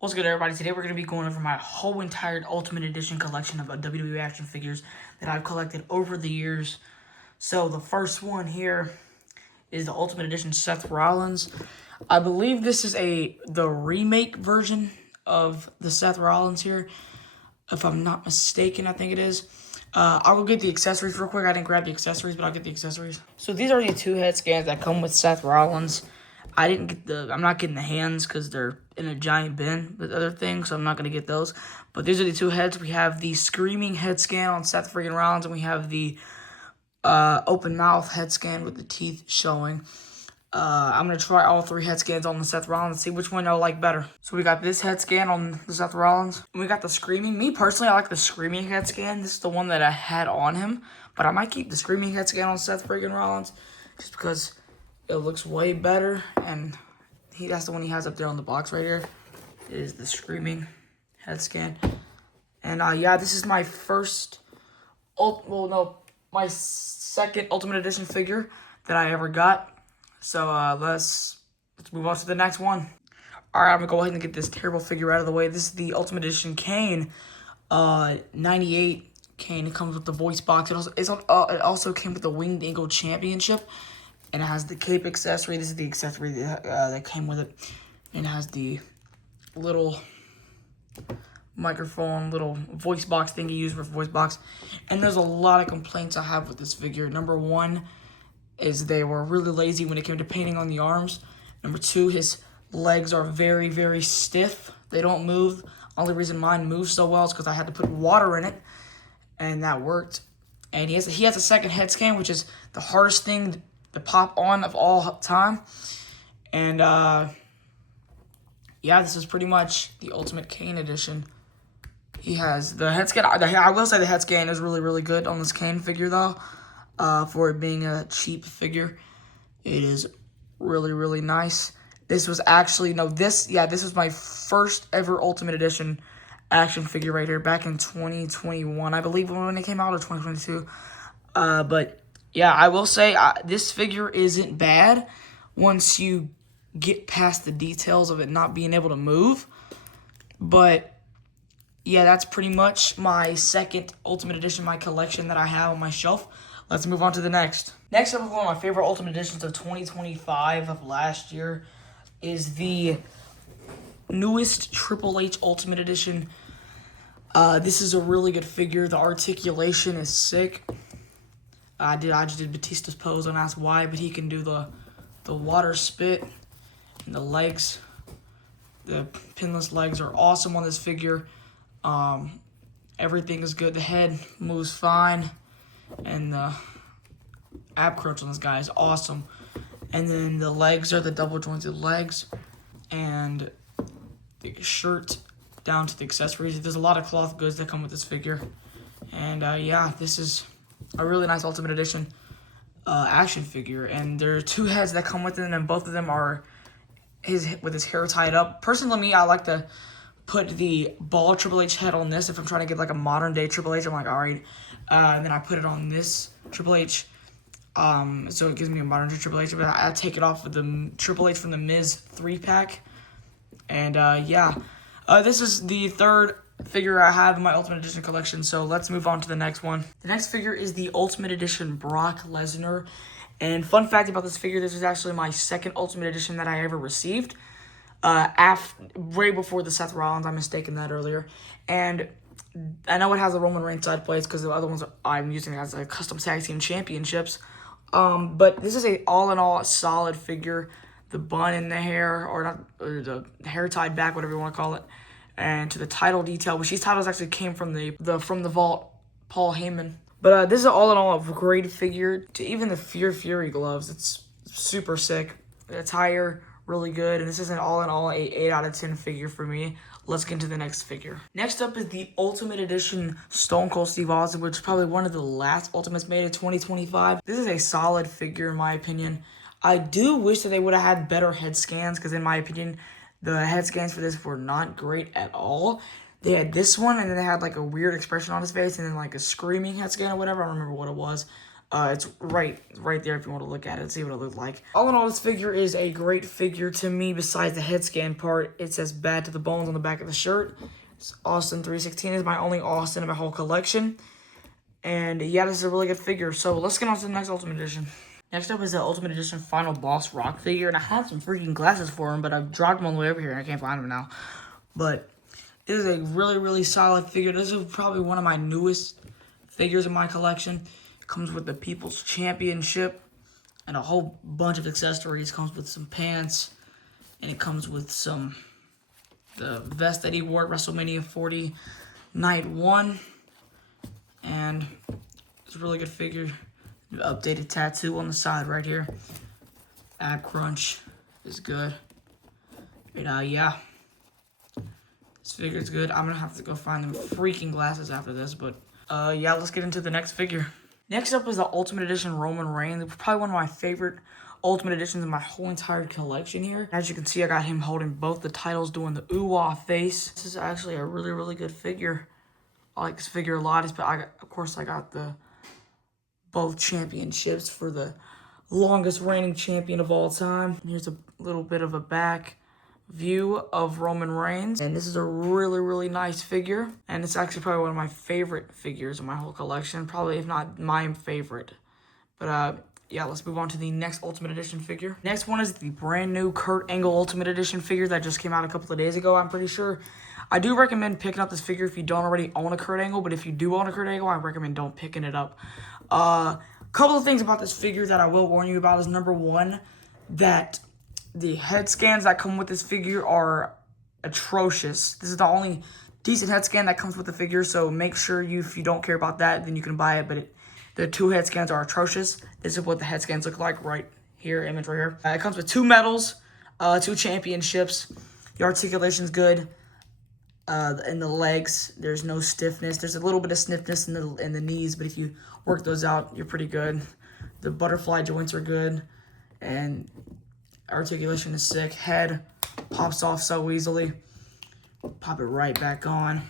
What's good, everybody? Today we're going to be going over my whole entire Ultimate Edition collection of WWE action figures that I've collected over the years. So the first one here is the Ultimate Edition Seth Rollins. I believe this is the remake version of the Seth Rollins here. If I'm not mistaken, I think it is. I will get the accessories real quick. I didn't grab the accessories, but I'll get the accessories. So these are the two head scans that come with Seth Rollins. I'm not getting the hands because they're in a giant bin with other things, so I'm not going to get those. But these are the two heads. We have the screaming head scan on Seth freaking Rollins, and we have the open mouth head scan with the teeth showing. I'm going to try all three head scans on the Seth Rollins and see which one I like better. So we got this head scan on the Seth Rollins. And we got the screaming. Me, personally, I like the screaming head scan. This is the one that I had on him. But I might keep the screaming head scan on Seth freaking Rollins just because it looks way better. And that's the one he has up there on the box right here. Is the screaming head scan. And yeah, this is my my second Ultimate Edition figure that I ever got. So let's move on to the next one. Alright, I'm going to go ahead and get this terrible figure out of the way. This is the Ultimate Edition Kane. 98 Kane. It comes with the voice box. It also came with the Winged Eagle Championship. And it has the cape accessory. This is the accessory that came with it. And it has the little microphone, little voice box thing you use for voice box. And there's a lot of complaints I have with this figure. Number one is they were really lazy when it came to painting on the arms. Number two, his legs are very, very stiff. They don't move. Only reason mine moves so well is because I had to put water in it, and that worked. And he has a second head scan, which is the hardest thing to pop on of all time. And yeah, this is pretty much the Ultimate Kane edition. He has the head scan. I will say the head scan is really, really good on this Kane figure, though. For it being a cheap figure, it is really, really nice. This was actually, this was my first ever Ultimate Edition action figure right here back in 2021, I believe, when it came out, or 2022. But yeah, I will say this figure isn't bad once you get past the details of it not being able to move. But yeah, that's pretty much my second Ultimate Edition, my collection that I have on my shelf. Let's move on to the next. Next up, one of my favorite Ultimate Editions of 2025 of last year is the newest Triple H Ultimate Edition. This is a really good figure. The articulation is sick. I just did Batista's pose. Don't ask why, but he can do the water spit and the legs. The pinless legs are awesome on this figure. Everything is good. The head moves fine. And the ab crunch on this guy is awesome. And then the legs are the double jointed legs. And the shirt down to the accessories. There's a lot of cloth goods that come with this figure. And yeah, this is a really nice Ultimate Edition action figure. And there are two heads that come with it, and both of them are with his hair tied up. Personally, I like to put the ball Triple H head on this. If I'm trying to get like a modern day Triple H, I'm like, all right. And then I put it on this Triple H. So it gives me a modern day Triple H. But I take it off with the Triple H from the Miz 3-pack. And yeah, this is the third figure I have in my Ultimate Edition collection. So let's move on to the next one. The next figure is the Ultimate Edition Brock Lesnar. And fun fact about this figure, this is actually my second Ultimate Edition that I ever received. Way before the Seth Rollins, I mistaken that earlier. And I know it has the Roman Reigns side plates because the other ones I'm using as a custom tag team championships. But this is a all in all solid figure. The bun in the hair, or the hair tied back, whatever you want to call it, and to the title detail, which these titles actually came from the vault, Paul Heyman. But this is all in all a great figure. To even the Fear Fury gloves, it's super sick. The attire, really good, and this is an all in all a 8 out of 10 figure for me. Let's get into the next figure. Next up is the Ultimate Edition Stone Cold Steve Austin, which is probably one of the last Ultimates made in 2025. This is a solid figure in my opinion. I do wish that they would have had better head scans, because in my opinion, the head scans for this were not great at all. They had this one, and then they had like a weird expression on his face, and then like a screaming head scan or whatever. I don't remember what it was. It's right there if you want to look at it and see what it looks like. All in all, this figure is a great figure to me. Besides the head scan part, it says "Bad to the Bones" on the back of the shirt. It's Austin 316 is my only Austin in my whole collection. And yeah, this is a really good figure. So let's get on to the next Ultimate Edition. Next up is the Ultimate Edition Final Boss Rock figure. And I had some freaking glasses for him, but I've dropped them on the way over here and I can't find them now. But it is a really, really solid figure. This is probably one of my newest figures in my collection. It comes with the People's Championship and a whole bunch of accessories. It comes with some pants, and it comes with the vest that he wore at WrestleMania 40 Night 1. And it's a really good figure. The updated tattoo on the side right here. Ab crunch is good. And yeah. This figure is good. I'm going to have to go find them freaking glasses after this. But yeah, let's get into the next figure. Next up is the Ultimate Edition Roman Reigns. It's probably one of my favorite Ultimate Editions in my whole entire collection here. As you can see, I got him holding both the titles, doing the ooh-wah face. This is actually a really, really good figure. I like this figure a lot. Of course, I got both championships for the longest reigning champion of all time. Here's a little bit of a back view of Roman Reigns. And this is a really, really nice figure. And it's actually probably one of my favorite figures in my whole collection. Probably, if not my favorite. But yeah, let's move on to the next Ultimate Edition figure. Next one is the brand new Kurt Angle Ultimate Edition figure that just came out a couple of days ago, I'm pretty sure. I do recommend picking up this figure if you don't already own a Kurt Angle, but if you do own a Kurt Angle, I recommend don't picking it up. Couple of things about this figure that I will warn you about is, number one, that the head scans that come with this figure are atrocious. This is the only decent head scan that comes with the figure, so make sure if you don't care about that, then you can buy it, but the two head scans are atrocious. This is what the head scans look like right here, image right here. It comes with 2 medals, 2 championships. The articulation's good. In the legs, there's no stiffness. There's a little bit of stiffness in the knees, but if you work those out, you're pretty good. The butterfly joints are good, and articulation is sick. Head pops off so easily. Pop it right back on.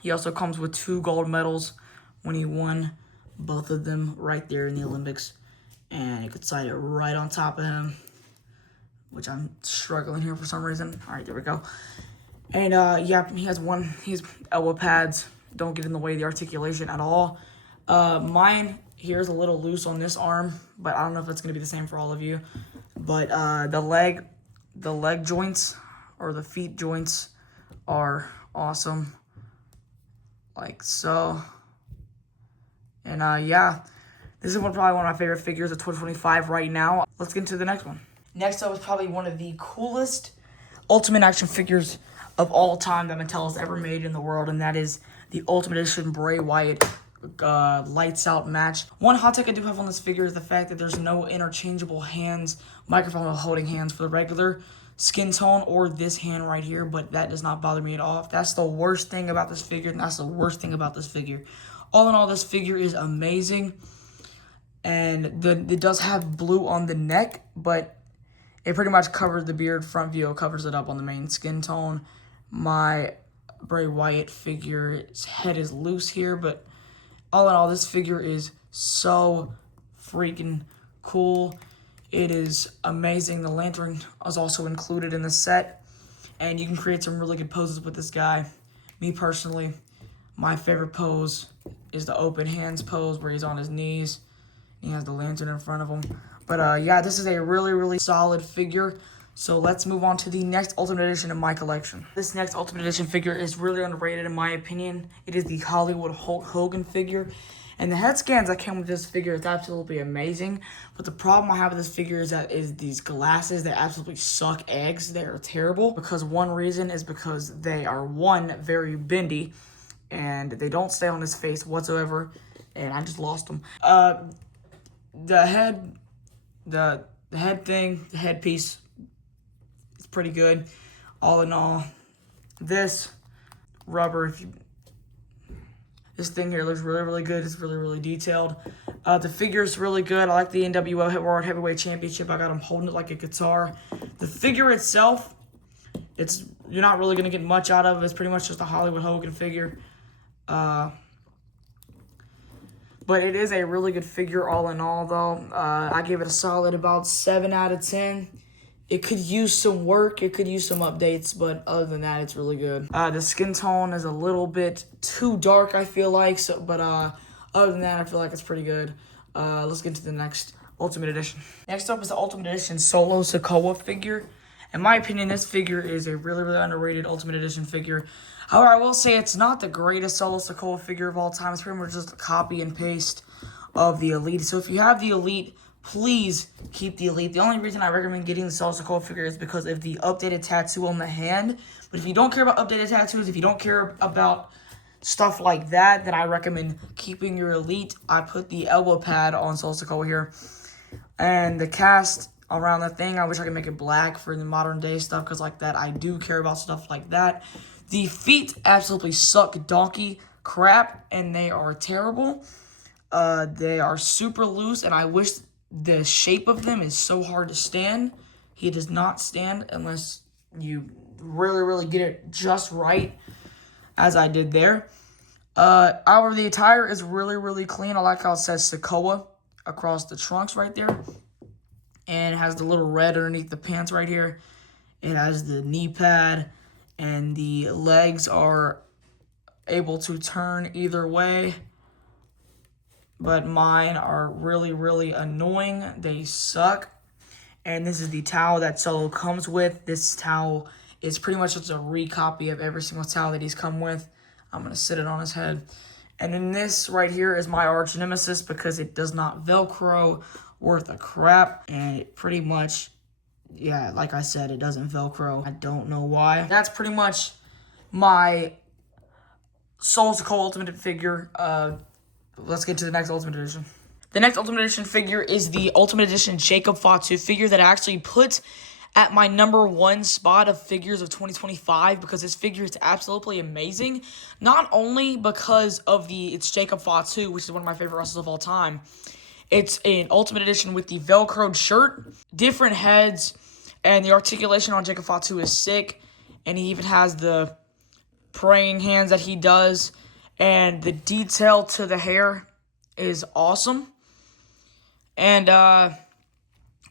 He also comes with 2 gold medals when he won both of them right there in the Olympics, and you could sight it right on top of him, which I'm struggling here for some reason. All right, there we go. And yeah, he has elbow pads. Don't get in the way of the articulation at all. Mine here is a little loose on this arm, but I don't know if it's going to be the same for all of you. But the leg joints or the feet joints are awesome, like so. And yeah, this is probably one of my favorite figures of 2025 right now. Let's get into the next one. Next up is probably one of the coolest Ultimate action figures of all time that Mattel has ever made in the world, and that is the Ultimate Edition Bray Wyatt lights out match. One hot take I do have on this figure is the fact that there's no interchangeable microphone holding hands for the regular skin tone or this hand right here, but that does not bother me at all. If that's the worst thing about this figure, then that's the worst thing about this figure. All in all, this figure is amazing, and it does have blue on the neck, but it pretty much covers the beard. Front view covers it up on the main skin tone. My Bray Wyatt figure's head is loose here, but all in all, this figure is so freaking cool. It is amazing. The lantern is also included in the set, and you can create some really good poses with this guy. Me personally, my favorite pose is the open hands pose where he's on his knees. He has the lantern in front of him. But yeah, this is a really, really solid figure. So let's move on to the next Ultimate Edition in my collection. This next Ultimate Edition figure is really underrated in my opinion. It is the Hollywood Hulk Hogan figure. And the head scans that came with this figure is absolutely amazing. But the problem I have with this figure is these glasses that absolutely suck eggs. They are terrible. Because one reason is because they are, one, very bendy. And they don't stay on his face whatsoever. And I just lost them. The headpiece is pretty good. All in all, this rubber, this thing here looks really, really good. It's really, really detailed. The figure is really good. I like the NWO World Heavyweight Championship. I got him holding it like a guitar. The figure itself, you're not really going to get much out of it. It's pretty much just a Hollywood Hogan figure. But it is a really good figure all in all, though. I give it a solid about 7 out of 10. It could use some work. It could use some updates, but other than that, it's really good. The skin tone is a little bit too dark, I feel like. But other than that, I feel like it's pretty good. Let's get to the next Ultimate Edition. Next up is the Ultimate Edition Solo Sikoa figure. In my opinion, this figure is a really, really underrated Ultimate Edition figure. However, I will say it's not the greatest Solo Sikoa figure of all time. It's pretty much just a copy and paste of the Elite. So if you have the Elite, please keep the Elite. The only reason I recommend getting the Solo Sikoa figure is because of the updated tattoo on the hand. But if you don't care about updated tattoos, if you don't care about stuff like that, then I recommend keeping your Elite. I put the elbow pad on Solo Sikoa here. And the cast around the thing, I wish I could make it black for the modern day stuff, because like that, I do care about stuff like that. The feet absolutely suck donkey crap, and they are terrible. They are super loose, and I wish the shape of them is so hard to stand. He does not stand unless you really, really get it just right, as I did there. However, the attire is really, really clean. I like how it says Sikoa across the trunks right there. And it has the little red underneath the pants right here. It has the knee pad, and the legs are able to turn either way. But mine are really, really annoying. They suck. And this is the towel that Solo comes with. This towel is pretty much just a recopy of every single towel that he's come with. I'm going to sit it on his head. And then this right here is my arch nemesis, because it does not Velcro worth a crap. And it pretty much, yeah, like I said, it doesn't Velcro. I don't know why. That's pretty much my Solo Sikoa Ultimate figure. Let's get to the next Ultimate Edition. The next Ultimate Edition figure is the Ultimate Edition Jacob Fatu figure that I actually put at my #1 spot of figures of 2025, because this figure is absolutely amazing. Not only because of it's Jacob Fatu, which is one of my favorite wrestlers of all time. It's an Ultimate Edition with the Velcroed shirt, different heads, and the articulation on Jacob Fatu is sick. And he even has the praying hands that he does. And the detail to the hair is awesome. And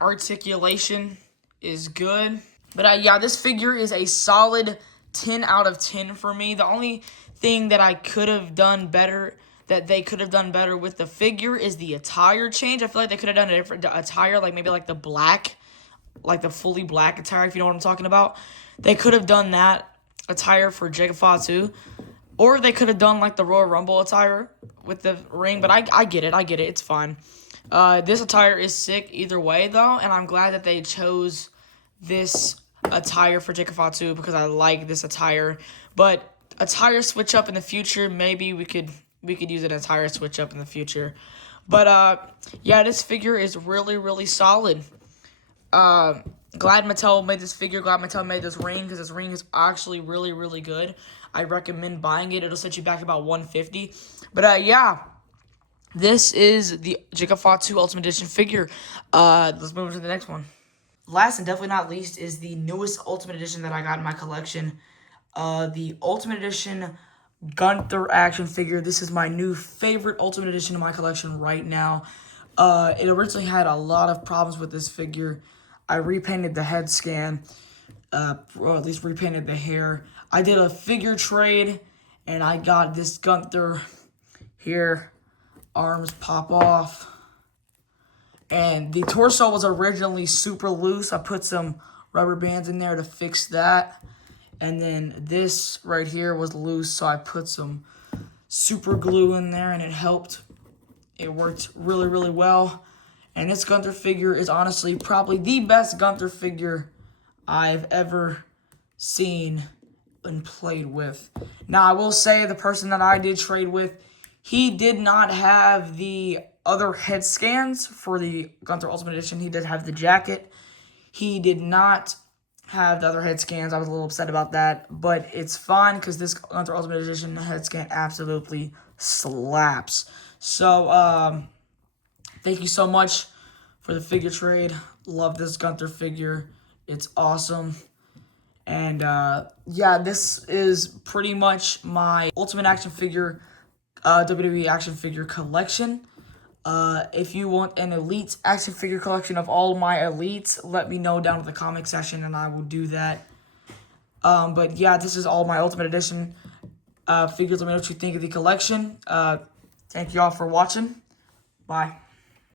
articulation is good. But yeah, this figure is a solid 10 out of 10 for me. The only thing that I could have done better, that they could have done better with the figure, is the attire change. I feel like they could have done a different attire, like maybe like the black, like the fully black attire, if you know what I'm talking about. They could have done that attire for Jacob Fatu. Or they could have done like the Royal Rumble attire with the ring. But I get it. It's fine. This attire is sick either way, though. And I'm glad that they chose this attire for Jacob Fatu, because I like this attire. But attire switch up in the future, maybe we could use an attire switch up in the future. But yeah, this figure is really, really solid. Glad Mattel made this figure. Glad Mattel made this ring, because this ring is actually really, really good. I recommend buying it. It'll set you back about $150. But yeah, this is the Jacob Fatu Ultimate Edition figure. Let's move on to the next one. Last and definitely not least is the newest Ultimate Edition that I got in my collection. The Ultimate Edition Gunther action figure. This is my new favorite Ultimate Edition in my collection right now. It originally had a lot of problems with this figure. I repainted the head scan, or at least repainted the hair. I did a figure trade, and I got this Gunther here. Arms pop off. And the torso was originally super loose. I put some rubber bands in there to fix that. And then this right here was loose, so I put some super glue in there, and it helped. It worked really, really well. And this Gunther figure is honestly probably the best Gunther figure I've ever seen and played with. Now, I will say the person that I did trade with, he did not have the other head scans for the Gunther Ultimate Edition. He did have the jacket. He did not have the other head scans. I was a little upset about that, but it's fine, because this Gunther Ultimate Edition head scan absolutely slaps. So, thank you so much for the figure trade. Love this Gunther figure. It's awesome. And, yeah, this is pretty much my Ultimate Action figure WWE action figure collection. If you want an Elite action figure collection of all my Elites, let me know down in the comment section and I will do that. But yeah, this is all my Ultimate Edition figures. Let me know what you think of the collection. Thank you all for watching. Bye.